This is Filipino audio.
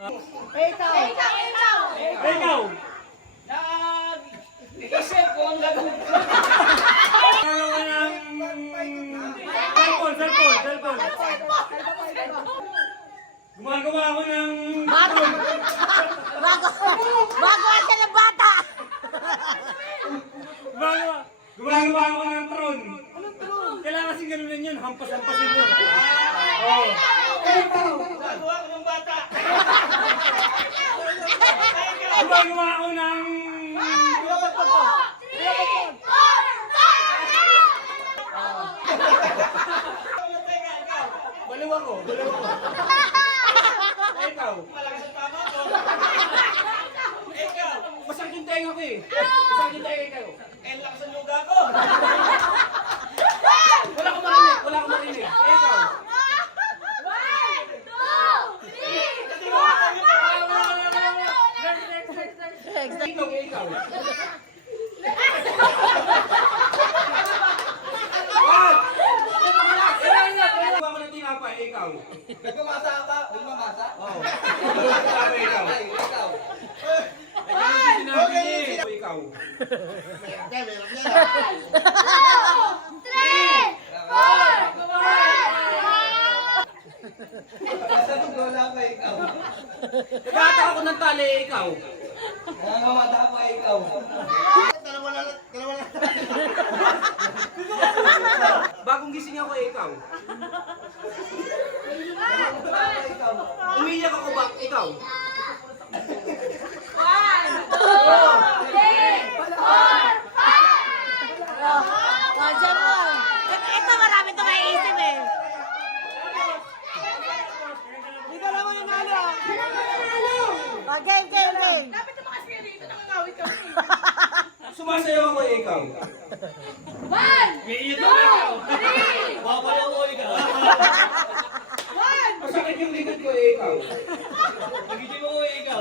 Ikaw! Ikaw! Nag-isip ko ang gagawin ko. Cellphone. Gumagawa ako ng... Bata! Bago siya ng bata! Gumagawa ako ng tron. Anong tron? Kailangan kasi ganunin yun. Hampas-hampasin mo. Oo. Gagawa ko ng bata. Gumagawa ako ng... Baliw ako. Ikaw. Malakas ang tama ko. Ikaw. Masakit yung tenga ko eh. Masakit yung tenga ikaw. Lakas ang luga ko. Wala akong marinig. Ikaw. Ikaw. Ako ng tinapay, ikaw. Nagmamasa ka? Nagmamasa? Oo. Tinapay, ikaw. Ikaw. Ikaw. Saan wala ka ikaw? Nagkata ako ng tali, ikaw. Nangangamata ka ikaw. Bagong gising ako, ikaw. Umiyak ako ba, ikaw. Ito marami ito maiisip eh. Dito naman yung nalo. Game. Dapat yung mga siya dito nakangawit kami. Sumasayaw ako, ikaw. One! Iiyak na ikaw. Babalaw ko ikaw. One! Masakit yung likod ko, ikaw. Pagiging mo ikaw.